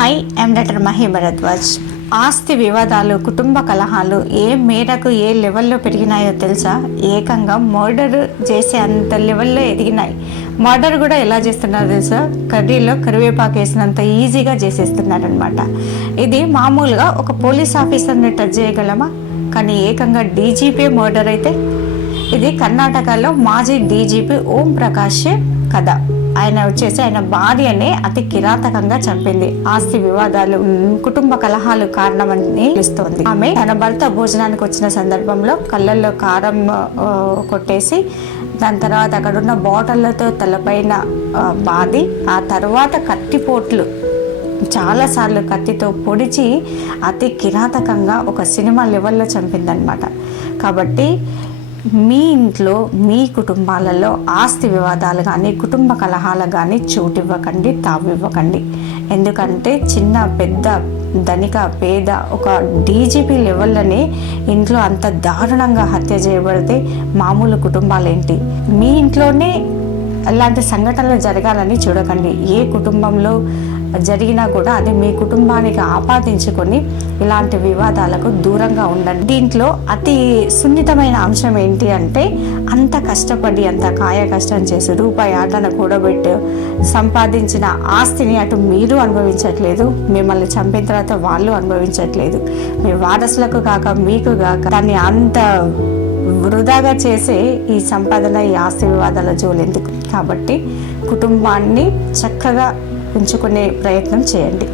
Hi, I'm doctor Mahi Bharadwaj. ఆస్తి వివాదాలు, కుటుంబ కలహాలు ఏ మేరకు ఏ లెవెల్లో పెరిగినాయో తెలుసా? ఏకంగా మర్డర్ చేసే అంత లెవెల్లో ఎదిగినాయి. మర్డర్ కూడా ఎలా చేస్తున్నారో తెలుసా? కర్రీలో కరివేపాకు వేసినంత ఈజీగా చేసేస్తున్నారనమాట. ఇది మామూలుగా ఒక పోలీస్ ఆఫీసర్ని టచ్ చేయగలమా? కానీ ఏకంగా డీజీపీ మర్డర్ అయితే ఇది కర్ణాటకలో మాజీ డీజీపీ ఓం ప్రకాష్ కథ. ఆయన భార్యనే అతి కిరాతకంగా చంపింది. ఆస్తి వివాదాలు, కుటుంబ కలహాలు కారణమని తెలుస్తోంది. ఆమె తన భర్త భోజనానికి వచ్చిన సందర్భంలో కళ్ళల్లో కారం కొట్టేసి దాని తర్వాత అక్కడున్న బాటిళ్లతో తలపైన బాది, ఆ తర్వాత కత్తిపోట్లు చాలాసార్లు కత్తితో పొడిచి అతి కిరాతకంగా ఒక సినిమా లెవెల్లో చంపిందనమాట. కాబట్టి మీ ఇంట్లో, మీ కుటుంబాలలో ఆస్తి వివాదాలు కానీ, కుటుంబ కలహాలు కానీ చోటివ్వకండి, తావివ్వకండి. ఎందుకంటే చిన్న పెద్ద, ధనిక పేద, ఒక డీజీపీ లెవెల్లోనే ఇంట్లో అంత దారుణంగా హత్య చేయబడితే మామూలు కుటుంబాలేంటి? మీ ఇంట్లోనే అలాంటి సంఘటనలు జరగాలని చూడకండి. ఏ కుటుంబంలో జరిగినా కూడా అది మీ కుటుంబానికి ఆపాదించుకొని ఇలాంటి వివాదాలకు దూరంగా ఉండండి. దీంట్లో అతి సున్నితమైన అంశం ఏంటి అంటే, అంత కష్టపడి, అంత కాయ కష్టం చేసి రూపాయి ఆటన కూడబెట్టి సంపాదించిన ఆస్తిని అటు మీరు అనుభవించట్లేదు, మిమ్మల్ని చంపిన తర్వాత వాళ్ళు అనుభవించట్లేదు. మీ వారసులకు కాక మీకు కాక దాన్ని అంత వృధాగా చేసే ఈ సంపాదన, ఈ ఆస్తి వివాదాల జోలెందుకు? కాబట్టి కుటుంబాన్ని చక్కగా ఉంచుకునే ప్రయత్నం చేయండి.